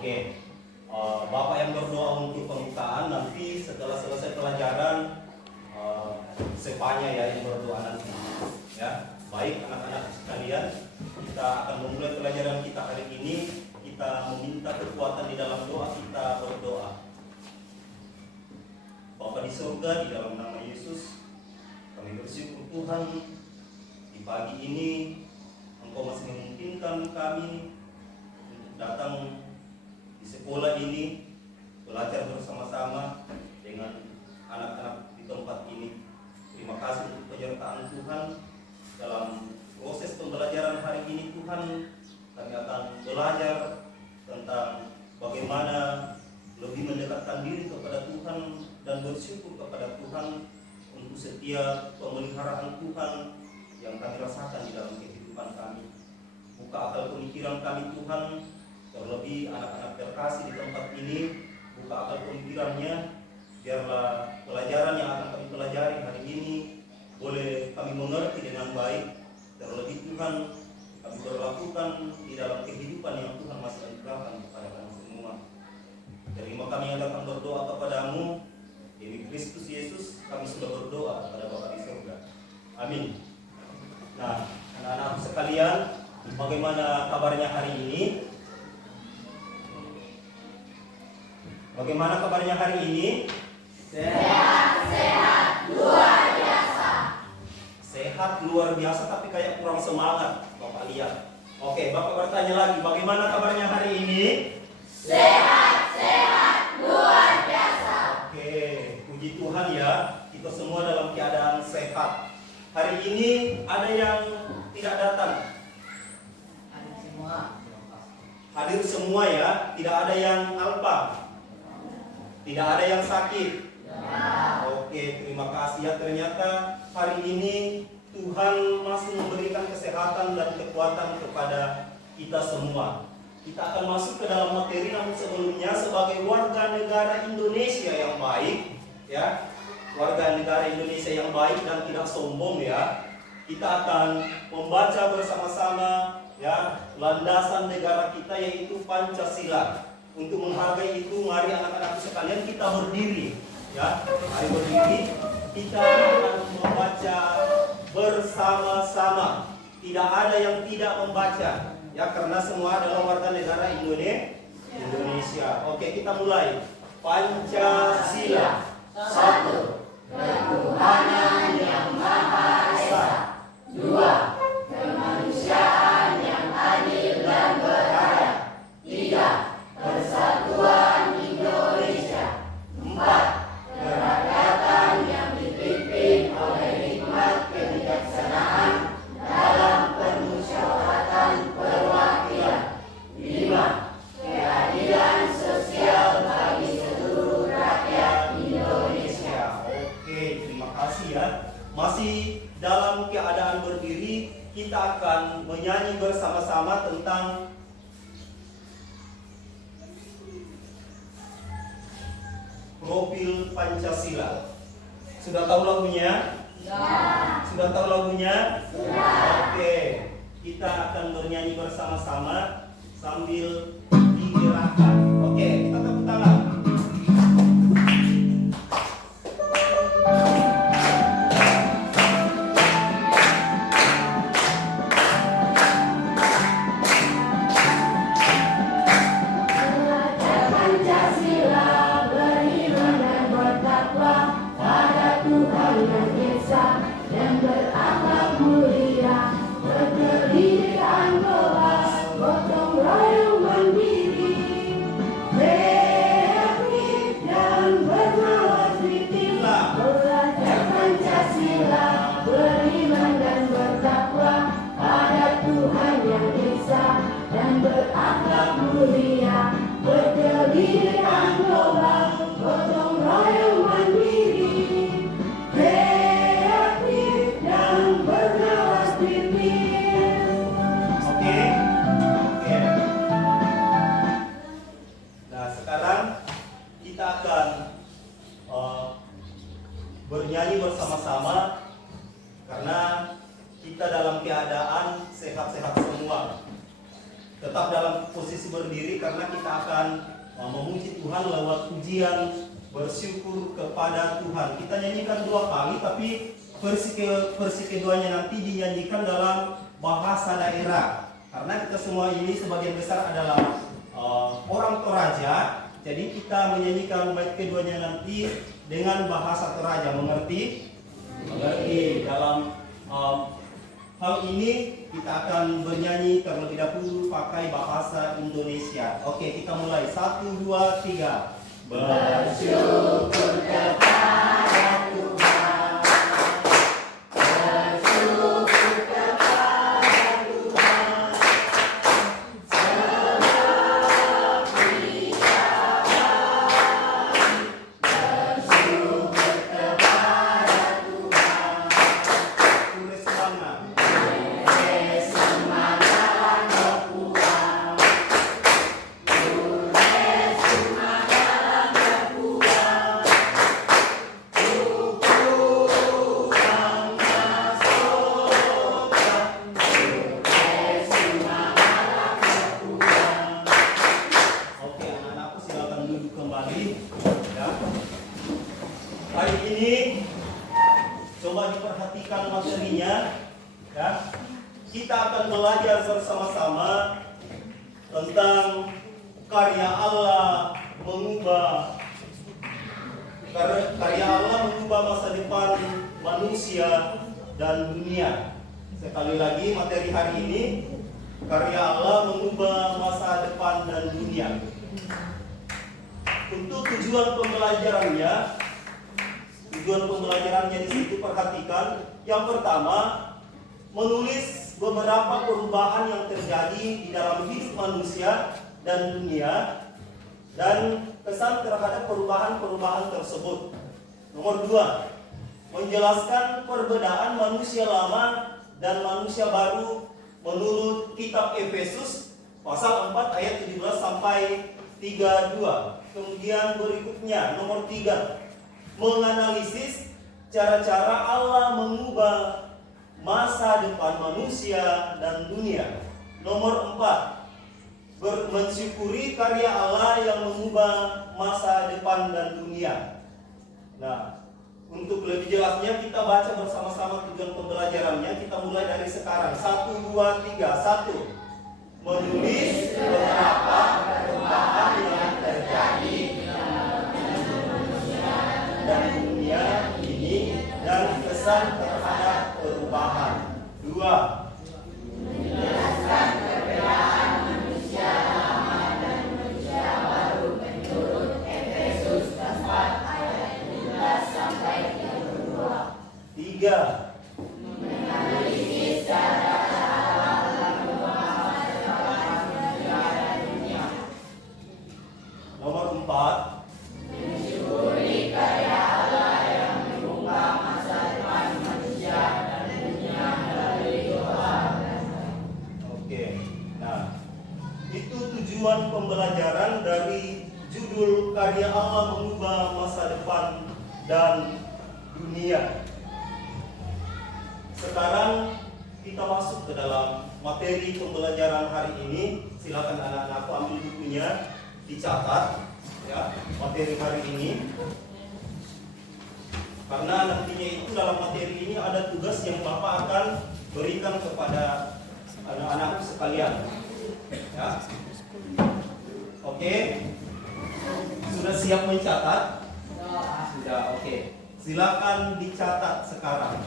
Oke. Bapak yang berdoa untuk pembukaan, nanti setelah selesai pelajaran sepanya ya yang berdoa nanti. Ya, baik anak-anak sekalian, kita akan memulai pelajaran kita hari ini. Kita meminta kekuatan di dalam doa, kita berdoa. Bapa di surga, di dalam nama Yesus, kami bersyukur Tuhan di pagi ini Engkau masih memungkinkan kami untuk datang di sekolah ini, belajar bersama-sama dengan anak-anak di tempat ini. Terima kasih untuk penyertaan Tuhan dalam proses pembelajaran hari ini. Tuhan, kami akan belajar tentang bagaimana lebih mendekatkan diri kepada Tuhan dan bersyukur kepada Tuhan untuk setiap pemeliharaan Tuhan yang kami rasakan di dalam kehidupan kami. Buka akal pemikiran kami Tuhan, terlebih anak-anak terkasih di tempat ini, buka akal pemikirannya, biarlah pelajaran yang akan kami pelajari hari ini boleh kami mengerti dengan baik. Terlebih Tuhan, kami berlakukan di dalam kehidupan yang Tuhan masih anugerahkan kepada kami semua. Terima kami yang datang berdoa kepadamu, demi Kristus Yesus, kami sudah berdoa kepada Bapa di surga. Amin. Nah, anak-anak sekalian, bagaimana kabarnya hari ini? Bagaimana kabarnya hari ini? Sehat, luar biasa. Sehat, luar biasa, tapi kayak kurang semangat, Bapak lihat. Oke, Bapak bertanya lagi, bagaimana kabarnya hari ini? Sehat, luar biasa. Oke, puji Tuhan ya, kita semua dalam keadaan sehat. Hari ini ada yang tidak datang. Hadir semua ya, tidak ada yang alpa. Tidak ada yang sakit. Oke, terima kasih ya. Ternyata hari ini Tuhan masih memberikan kesehatan dan kekuatan kepada kita semua. Kita akan masuk ke dalam materi, namun sebelumnya sebagai warga negara Indonesia yang baik, ya, warga negara Indonesia yang baik dan tidak sombong ya, kita akan membaca bersama-sama ya landasan negara kita yaitu Pancasila. Untuk menghargai itu, mari anak-anak sekalian kita berdiri, ya, mari berdiri. Kita akan membaca bersama-sama. Tidak ada yang tidak membaca. Ya, karena semua adalah warga negara Indonesia. Oke, kita mulai. Pancasila. 1. Ketuhanan yang Maha Esa. 2. Kemanusiaan yang adil dan beradab. 3. Persatuan Indonesia. 4. Kerakyatan yang dipimpin oleh hikmat kebijaksanaan dalam permusyawaratan perwakilan. 5. Keadilan sosial bagi seluruh rakyat Indonesia. Oke, terima kasih ya. Masih dalam keadaan berdiri, kita akan menyanyi bersama-sama tentang profil Pancasila. Sudah tahu lagunya? Sudah tahu lagunya? Oke, kita akan bernyanyi bersama-sama sambil digerakkan. Oke, kita tepuk tangan. Bernyanyi bersama-sama karena kita dalam keadaan sehat-sehat semua. tetap dalam posisi berdiri karena kita akan memuji Tuhan lewat pujian bersyukur kepada Tuhan. Kita nyanyikan 2 kali, tapi versi keduanya nanti dinyanyikan dalam bahasa daerah. Karena kita semua ini sebagian besar adalah orang Toraja, jadi kita menyanyikan bait keduanya nanti dengan bahasa Toraja. Mengerti? Mengerti. Dalam hal ini kita akan bernyanyi terlebih dahulu pakai bahasa Indonesia. Oke, kita mulai. 1, 2, 3. Bersyukur kepada Tuhan. Bersyukur kepada Tuhan. Seperti abadi. Bersyukur kepada Tuhan. Tulis semangat. Tulis semangat berpulang. Tulis semangat berpulang. Tuhan masukkan. Tulis semangat berpulang. Oke, anak-anakku silakan duduk kembali. Ya. Hari ini coba diperhatikan materinya. Ya. Kita akan belajar bersama-sama tentang karya Allah mengubah masa depan manusia dan dunia. Sekali lagi materi hari ini, karya Allah mengubah masa depan dan dunia. Untuk tujuan pembelajarannya di situ perhatikan. Yang pertama, menulis beberapa perubahan yang terjadi di dalam hidup manusia dan dunia dan kesan terhadap perubahan-perubahan tersebut. Nomor 2, menjelaskan perbedaan manusia lama dan manusia baru menurut kitab Efesus pasal 4 ayat 17 sampai 32. Kemudian berikutnya nomor 3, menganalisis cara-cara Allah mengubah masa depan manusia dan dunia. Nomor 4, mensyukuri karya Allah yang mengubah masa depan dan dunia. Nah, untuk lebih jelasnya kita baca bersama-sama tujuan pembelajarannya. Kita mulai dari sekarang. 1, 2, 3. 1, menulis beberapa perubahan yang terjadi dan dunia ini dan kesan terhadap perubahan. 2, menjelaskan perbedaan manusia lama dan manusia baru menurut Efesus 4 ayat 17 sampai 32. 3, menganalisis cara-cara Allah mengubah masa depan manusia dan dunia. Nomor 4, mensyukuri karya Allah yang mengubah masa depan manusia dan dunia melalui doa. Oke, nah itu tujuan pembelajaran dari judul karya Allah mengubah masa depan dan dunia. Sekarang kita masuk ke dalam materi pembelajaran hari ini. Silakan anak-anakku ambil bukunya, dicatat ya materi hari ini. Karena nantinya itu dalam materi ini ada tugas yang Bapak akan berikan kepada anak-anakku sekalian. Ya. Oke. Sudah siap mencatat? Sudah, oke. Silakan dicatat sekarang.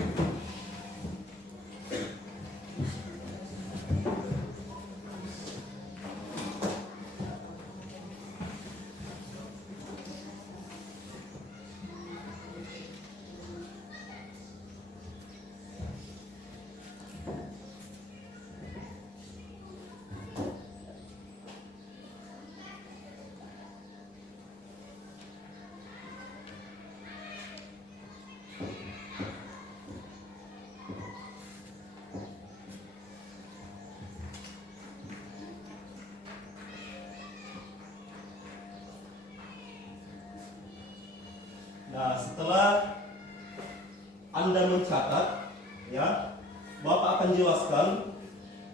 Nah, setelah Anda mencatat, ya, Bapak akan jelaskan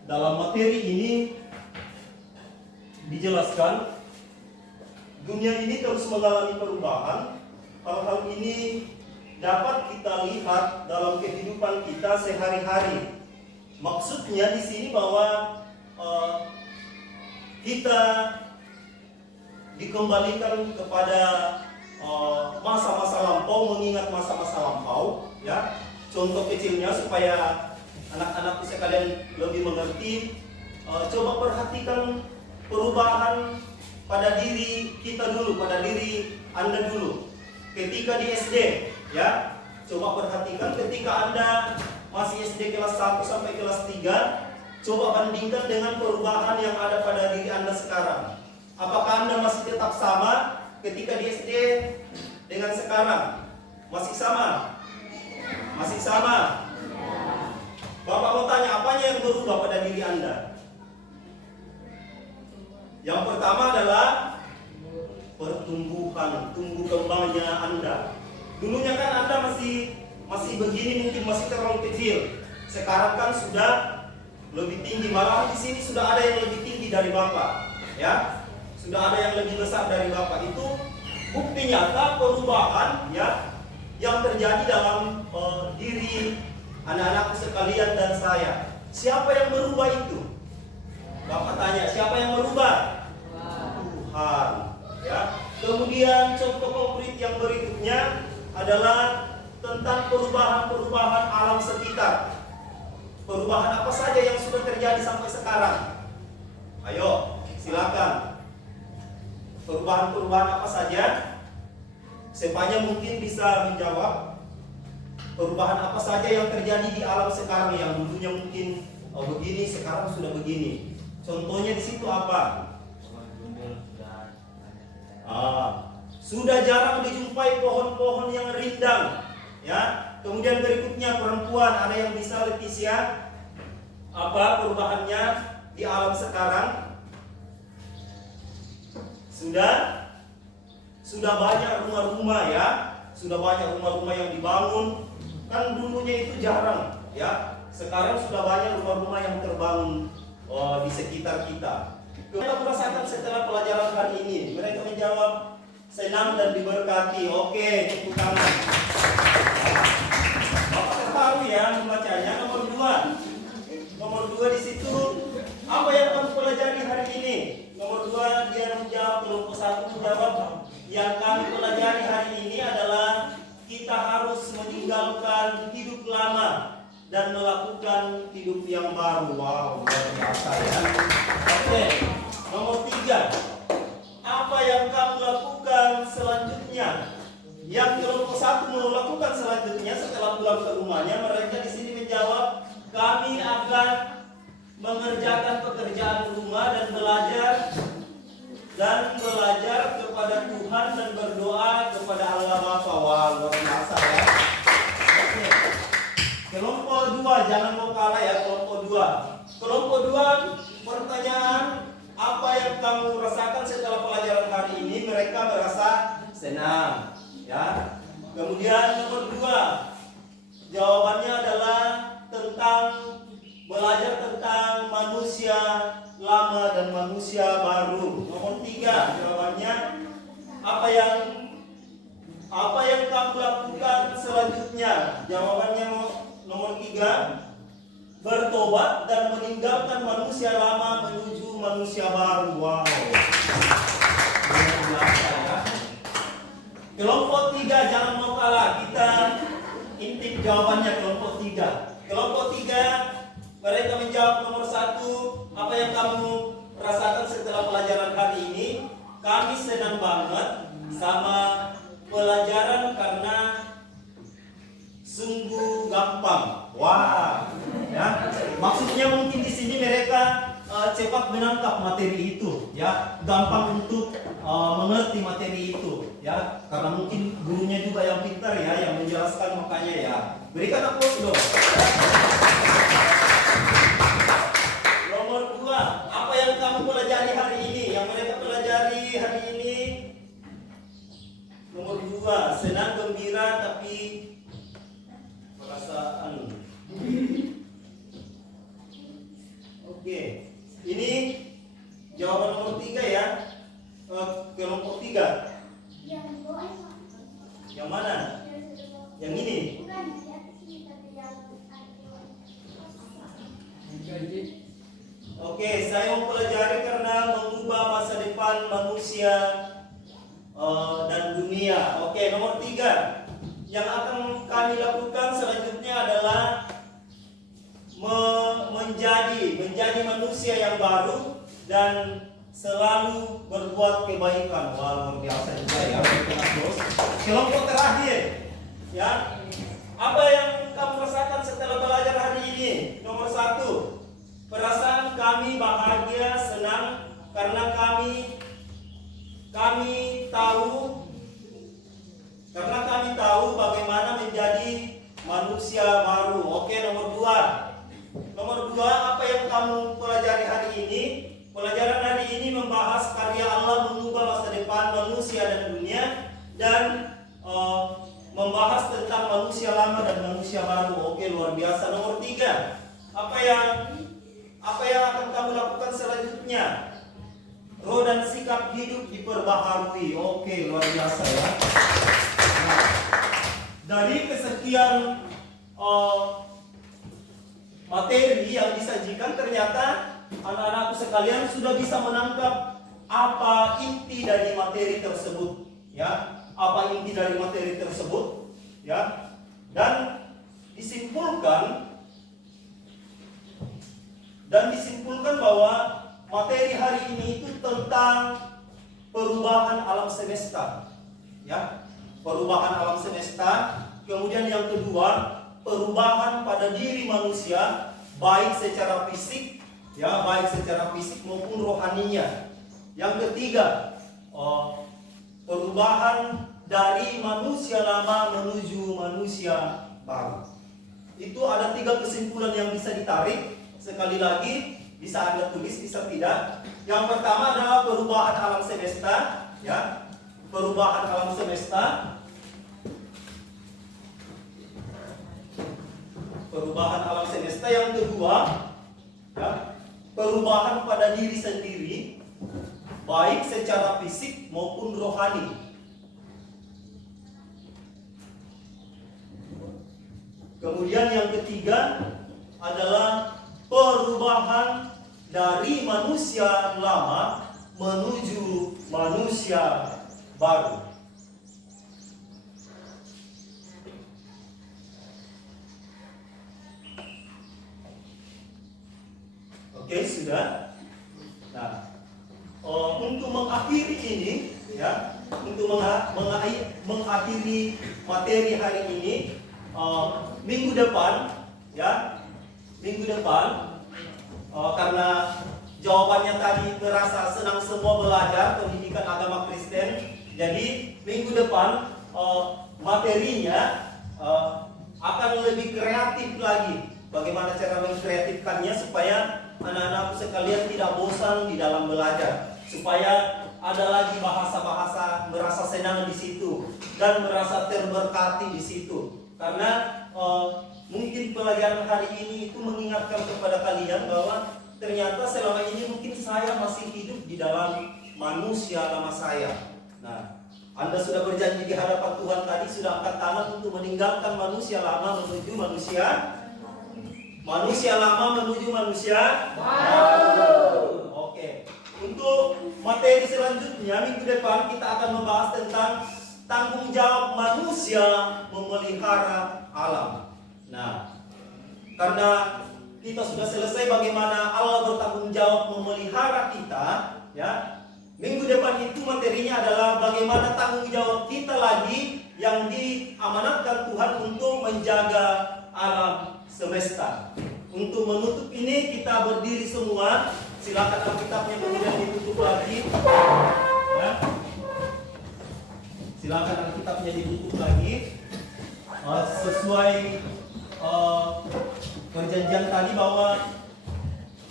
dalam materi ini dijelaskan dunia ini terus mengalami perubahan. Hal-hal ini dapat kita lihat dalam kehidupan kita sehari-hari. Maksudnya di sini bahwa kita dikembalikan kepada masa-masa lampau, mengingat masa-masa lampau, ya. Contoh kecilnya supaya anak-anak sekalian lebih mengerti, coba perhatikan perubahan pada diri kita dulu, pada diri Anda dulu. Ketika di SD, ya, coba perhatikan ketika Anda masih SD kelas 1 sampai kelas 3, coba bandingkan dengan perubahan yang ada pada diri Anda sekarang. Apakah Anda masih tetap sama ketika di SD dengan sekarang? Masih sama? Masih sama? Bapak mau tanya, apanya yang berubah pada diri Anda? Yang pertama adalah pertumbuhan, tumbuh kembangnya Anda. Dulunya kan Anda masih begini, mungkin masih terlalu kecil. Sekarang kan sudah lebih tinggi, malah di sini sudah ada yang lebih tinggi dari Bapak, ya. Sudah ada yang lebih besar dari Bapak. Itu bukti nyata perubahan, ya, yang terjadi dalam diri anak-anak sekalian dan saya. Siapa yang merubah itu? Bapak tanya, siapa yang merubah? Tuhan, ya. Kemudian contoh konkret yang berikutnya adalah tentang perubahan-perubahan alam sekitar. Perubahan apa saja yang sudah terjadi sampai sekarang? Ayo, silakan. Perubahan-perubahan apa saja? Siapanya mungkin bisa menjawab. Perubahan apa saja yang terjadi di alam sekarang yang dulunya mungkin begini, sekarang sudah begini. Contohnya di situ apa? Sudah jarang dijumpai pohon-pohon yang rindang, ya. Kemudian berikutnya perempuan, ada yang bisa Leticia? Apa perubahannya di alam sekarang? Sudah banyak rumah-rumah, ya. Sudah banyak rumah-rumah yang dibangun. Kan dulunya itu jarang, ya. Sekarang sudah banyak rumah-rumah yang terbangun di sekitar kita. Kita merasakan setelah pelajaran hari ini, mereka menjawab senang dan diberkati. Oke, tepuk tangan. Bapak terharu ya membacanya. Nomor 2 di situ, apa yang kamu pelajari hari ini? Nomor 2 dia menjawab, kelompok 1 menjawab, yang kami pelajari hari ini adalah kita harus meninggalkan hidup lama dan melakukan hidup yang baru. Wow, luar biasa ya. Oke, nomor 3, apa yang kamu lakukan selanjutnya? Yang kelompok 1 mau lakukan selanjutnya setelah pulang ke rumahnya, mereka di sini menjawab, kami akan mengerjakan pekerjaan rumah dan belajar kepada Tuhan dan berdoa kepada Allah Bapa. Wah, luar biasa ya. Oke. Kelompok 2, jangan mau kalah ya, kelompok 2. Kelompok 2, pertanyaan, apa yang kamu rasakan setelah pelajaran hari ini? Mereka merasa senang, ya. Kemudian nomor 2, jawabannya adalah tentang belajar tentang manusia lama dan manusia baru. Nomor 3, jawabannya apa yang kamu lakukan selanjutnya? Jawabannya nomor 3, bertobat dan meninggalkan manusia lama menuju manusia baru. Wow. Ya. Kelompok 3 jangan mau kalah. Kita intip jawabannya kelompok 3. Kelompok 3 mereka menjawab nomor 1, apa yang kamu rasakan setelah pelajaran hari ini? Kami senang banget sama pelajaran karena sungguh gampang. Wah, ya. Maksudnya mungkin di sini mereka cepat menangkap materi itu, ya. Gampang untuk mengerti materi itu, ya. Karena mungkin gurunya juga yang pintar ya, yang menjelaskan, makanya ya. Berikan aplaus dong. Nomor 2, apa yang kamu pelajari hari ini? Yang mereka pelajari hari ini. Nomor 2, senang, gembira, tapi perasaan. Oke, ini jawaban nomor 3 ya. Kelompok 3. Yang mana? Yang ini. Oke, saya mau pelajari karena mengubah masa depan manusia dan dunia. Oke, nomor 3. Yang akan kami lakukan selanjutnya adalah menjadi manusia yang baru dan selalu berbuat kebaikan. Wah, luar biasa juga ya. Kelompok terakhir, ya. Apa yang kamu rasakan setelah belajar hari ini? Nomor 1, perasaan kami bahagia, senang karena kami tahu bagaimana menjadi manusia baru. Oke, nomor 2, apa yang kamu pelajari hari ini? Pelajaran hari ini membahas karya Allah mengubah masa depan manusia dan dunia, dan membahas tentang manusia lama dan manusia baru. Oke, luar biasa. Nomor 3, apa yang akan kamu lakukan selanjutnya? Roh dan sikap hidup diperbaharui. Oke, luar biasa ya. Nah, dari kesekian materi yang disajikan, ternyata anak-anakku sekalian sudah bisa menangkap apa inti dari materi tersebut, ya. Apa inti dari materi tersebut, ya. Dan disimpulkan bahwa materi hari ini itu tentang perubahan alam semesta, ya. Perubahan alam semesta. Kemudian yang kedua, perubahan pada diri manusia, baik secara fisik, ya, baik secara fisik maupun rohaninya. Yang ketiga, perubahan dari manusia lama menuju manusia baru. Itu ada 3 kesimpulan yang bisa ditarik. Sekali lagi, bisa Anda tulis, bisa tidak. Yang pertama adalah perubahan alam semesta, ya. Perubahan alam semesta. Perubahan alam semesta. Yang kedua, ya, perubahan pada diri sendiri, baik secara fisik maupun rohani. Kemudian yang ketiga adalah perubahan dari manusia lama menuju manusia baru. Oke, sudah. Nah, untuk mengakhiri ini, ya, untuk mengakhiri materi hari ini, minggu depan, ya, karena jawabannya tadi merasa senang semua belajar pendidikan agama Kristen, jadi minggu depan materinya akan lebih kreatif lagi. Bagaimana cara mengkreatifkannya supaya anak-anakku sekalian tidak bosan di dalam belajar, supaya ada lagi bahasa-bahasa merasa senang di situ dan merasa terberkati di situ. Karena mungkin pelajaran hari ini itu mengingatkan kepada kalian bahwa ternyata selama ini mungkin saya masih hidup di dalam manusia lama saya. Nah, Anda sudah berjanji di hadapan Tuhan tadi, sudah angkat tangan untuk meninggalkan manusia lama menuju manusia lama menuju manusia baru. Oke. Untuk materi selanjutnya minggu depan kita akan membahas tentang tanggung jawab manusia memelihara alam. Nah, karena kita sudah selesai bagaimana Allah bertanggung jawab memelihara kita, ya. Minggu depan itu materinya adalah bagaimana tanggung jawab kita lagi yang diamanatkan Tuhan untuk menjaga alam semesta. Untuk menutup ini kita berdiri semua. Silakan Alkitabnya kemudian ditutup lagi, ya. Silakan Alkitabnya ditutup lagi. Sesuai perjanjian tadi bahwa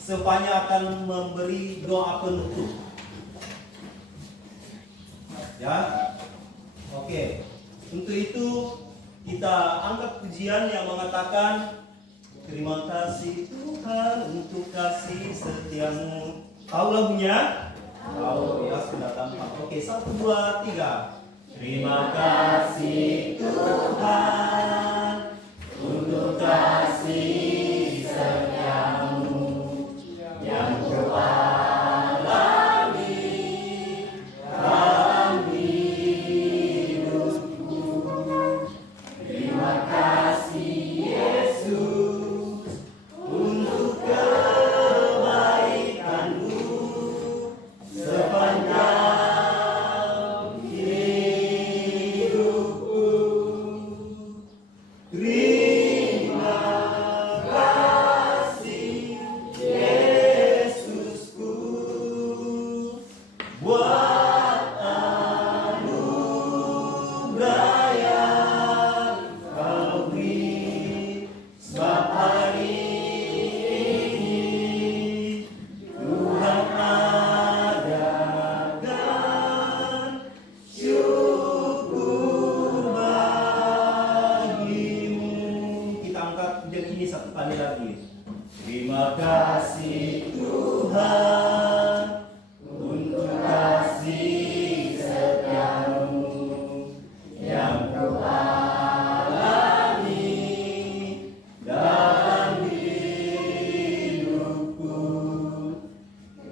Sepanya akan memberi doa penutup, ya. Oke. Untuk itu kita angkat pujian yang mengatakan, terima kasih Tuhan untuk kasih setiamu Tahu lagunya? Tahu ya, sudah tampak. Oke, 1, 2, 3. Terima kasih Tuhan untuk kasih setiamu yang Kau alami dalam hidupku. Terima kasih Yesus untuk kebaikan-Mu sepanjang hidupku. Terima kasih Yesusku buat anugerah yang Kau beri, sebab hari ini Tuhan adakan syukur bagimu. Kita angkat pujian ini satu kali lagi. Terima kasih Tuhan untuk kasih setiamu yang Kau alami dalam hidupku.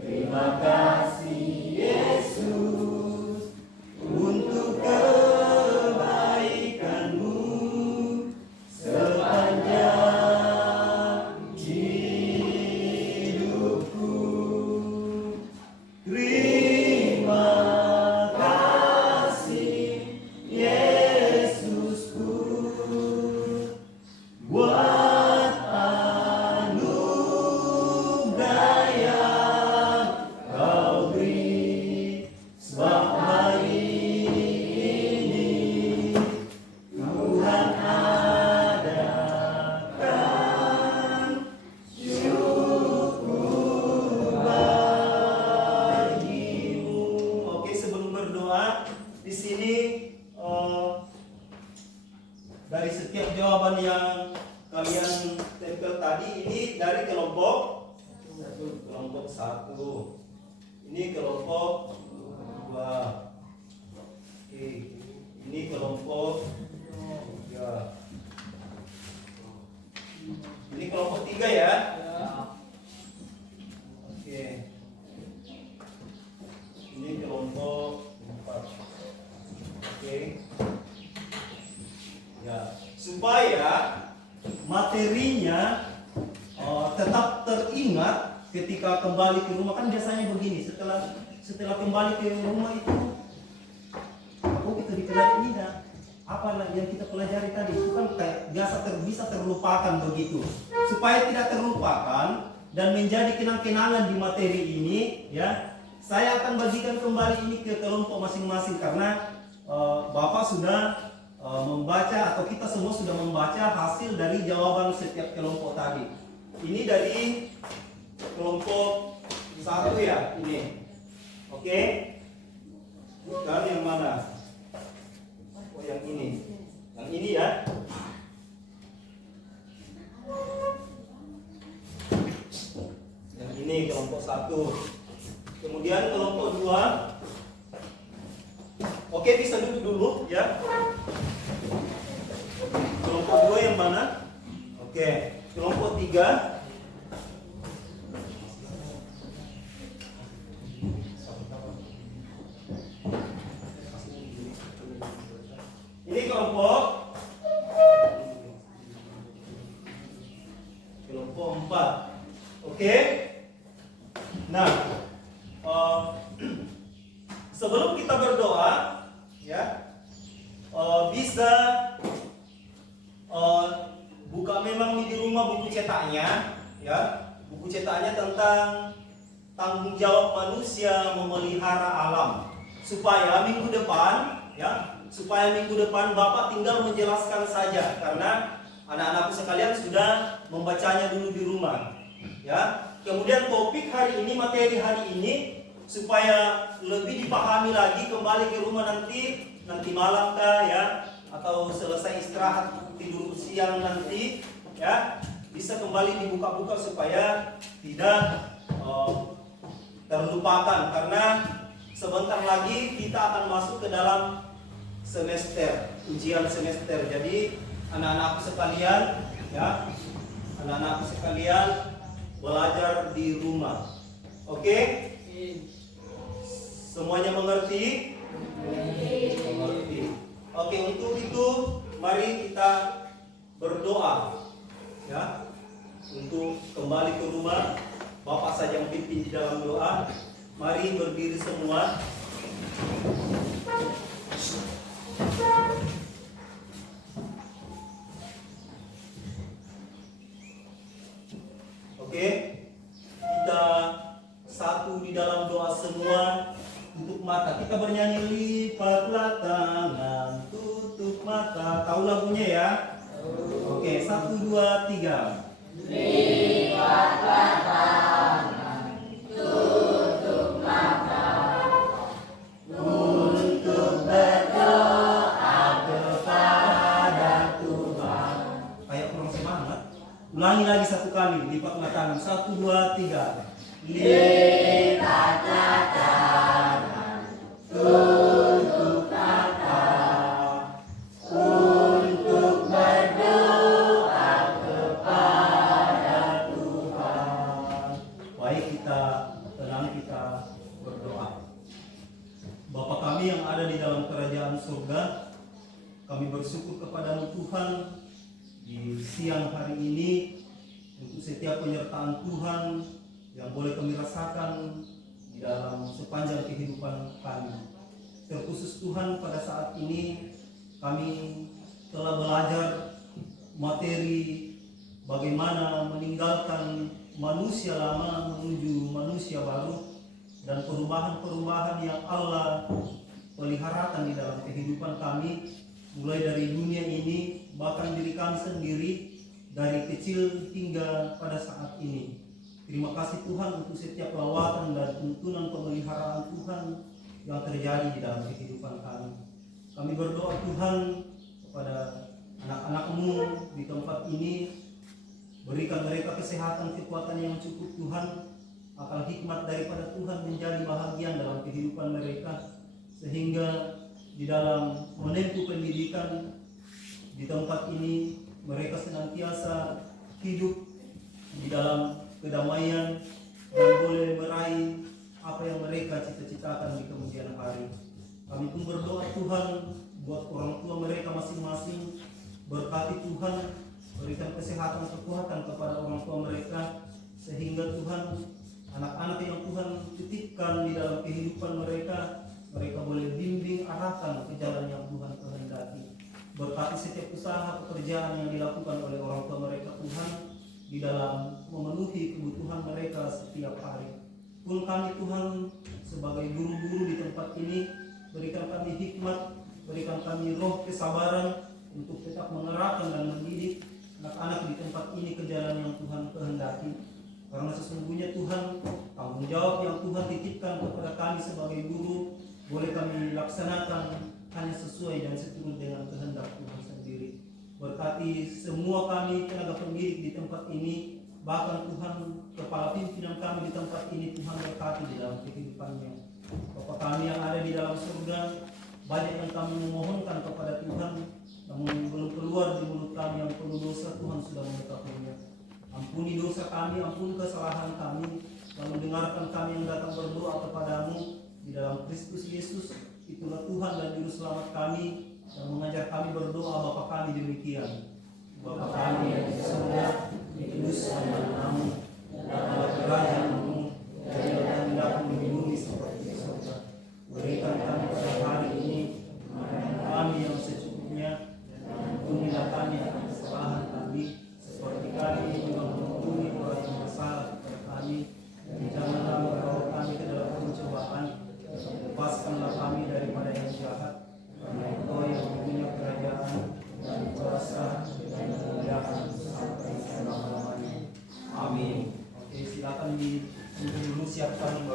Terima kasih Yesus untuk kebaikan-Mu sepanjang hidupku. Terima kasih Yesusku buat anugerah yang Kau beri, sebab hari ini Tuhan adakan syukur bagimu. Oke, sebelum berdoa di sini dari setiap jawaban yang kalian tempel tadi, ini dari kelompok 1, ini kelompok 2, oke, ini kelompok 3, ini kelompok 3 ya. Oke, ini kelompok 4. Oke. Ya, supaya materinya tetap teringat ketika kembali ke rumah. Kan biasanya begini, setelah kembali ke rumah itu, oh kita dipelajari ini dah, apa yang kita pelajari tadi itu kan biasa bisa terlupakan begitu. Supaya tidak terlupakan dan menjadi kenang-kenangan di materi ini, ya, saya akan bagikan kembali ini ke kelompok masing-masing karena Bapak sudah membaca, atau kita semua sudah membaca hasil dari jawaban setiap kelompok tadi. Ini dari kelompok 1 ya, ini. Oke. Dan yang mana? Oh, yang ini. Yang ini ya. Yang ini kelompok 1. Kemudian kelompok 2. Oke, bisa duduk dulu ya. Kelompok 2 yang mana? Oke, kelompok 3. Ini kelompok 4. Oke. Nah, sebelum kita berdoa, ya, bisa buka memang di rumah buku cetaknya, ya, buku cetaknya tentang tanggung jawab manusia memelihara alam, supaya minggu depan, ya, Bapak tinggal menjelaskan saja, karena anak-anakku sekalian sudah membacanya dulu di rumah, ya. Kemudian topik hari ini, materi hari ini, supaya lebih dipahami lagi kembali ke rumah nanti malam kah, ya, atau selesai istirahat tidur siang nanti, ya, bisa kembali dibuka-buka supaya tidak terlupakan karena sebentar lagi kita akan masuk ke dalam semester, ujian semester. Jadi anak-anakku sekalian, ya, anak-anakku sekalian belajar di rumah. Oke? Semuanya mengerti? Mengerti. Oke, untuk itu mari kita berdoa, ya, untuk kembali ke rumah. Bapak saja yang pimpin di dalam doa. Mari berdiri semua. Oke, kita satu di dalam doa semua. Tutup mata, kita bernyanyi lipatlah tangan, tutup mata. Tahu lagunya ya? Oke, 1, 2, 3. Lipatlah tangan, tutup mata, untuk berdoa kepada Tuhan. Kayak kurang semangat. Ulangi lagi satu kali, lipatlah tangan. 1, 2, 3. Lipatlah tangan, tutup mata, untuk berdoa kepada Tuhan. Baik, kita tenang, kita berdoa. Bapa kami yang ada di dalam kerajaan surga, kami bersyukur kepadamu Tuhan di siang hari ini untuk setiap penyertaan Tuhan yang boleh kami rasakan di dalam sepanjang kehidupan kami. Terkhusus Tuhan, pada saat ini kami telah belajar materi bagaimana meninggalkan manusia lama menuju manusia baru dan perubahan-perubahan yang Allah peliharakan di dalam kehidupan kami, mulai dari dunia ini, bahkan diri kami sendiri dari kecil hingga pada saat ini. Terima kasih Tuhan untuk setiap lawatan dan tuntunan pemeliharaan Tuhan yang terjadi di dalam kehidupan kami. Kami berdoa Tuhan kepada anak-anak-Mu di tempat ini, berikan mereka kesehatan, kekuatan yang cukup Tuhan, akal hikmat daripada Tuhan menjadi bahagian dalam kehidupan mereka, sehingga di dalam menempuh pendidikan di tempat ini mereka senantiasa hidup di dalam kedamaian dan boleh meraih apa yang mereka cita-citakan di kemudian hari. Kami pun berdoa Tuhan buat orang tua mereka masing-masing, berkati Tuhan, berikan kesehatan, kekuatan kepada orang tua mereka, sehingga Tuhan anak-anak yang Tuhan titipkan di dalam kehidupan mereka, mereka boleh bimbing arahkan ke jalan yang Tuhan kehendaki. Berkati setiap usaha pekerjaan yang dilakukan oleh orang tua mereka Tuhan, di dalam memenuhi kebutuhan mereka setiap hari. Pun kami Tuhan sebagai guru-guru di tempat ini, berikan kami hikmat, berikan kami roh kesabaran untuk tetap mengerahkan dan mendidik anak-anak di tempat ini ke jalan yang Tuhan kehendaki. Karena sesungguhnya Tuhan, tanggung jawab yang Tuhan titipkan kepada kami sebagai guru boleh kami laksanakan hanya sesuai dan seturut dengan kehendak Tuhan sendiri. Berkati semua kami tenaga pendidik di tempat ini, bahkan Tuhan kepala pimpinan kami di tempat ini, Tuhan berkati di dalam kehidupannya. Bapa kami yang ada di dalam surga, banyak yang kami memohonkan kepada Tuhan, namun belum keluar di mulut kami yang penuh dosa. Tuhan sudah mengetahuinya. Ampuni dosa kami, ampuni kesalahan kami, dan mendengarkan kami yang datang berdoa kepadamu di dalam Kristus Yesus. Itulah Tuhan dan Juru Selamat kami, yang mengajar kami berdoa. Bapa kami demikian: Bapa kami yang di surga, dikuduskanlah namamu, datanglah kerajaanmu, jadilah kehendakmu di bumi seperti di surga. Berikan kami pada hari ini makanan kami yang secukupnya, dan ampunilah kami akan kesalahan kami, seperti kami juga mengampuni orang yang bersalah kepada kami, dan janganlah membawa kami ke dalam pencobaan, lepaskanlah kami daripada yang jahat. Karena Engkau yang punya kerajaan dan kuasa dan kemuliaan sampai selama-lamanya. Amin. Oke, silakan dulu siapkan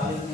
saling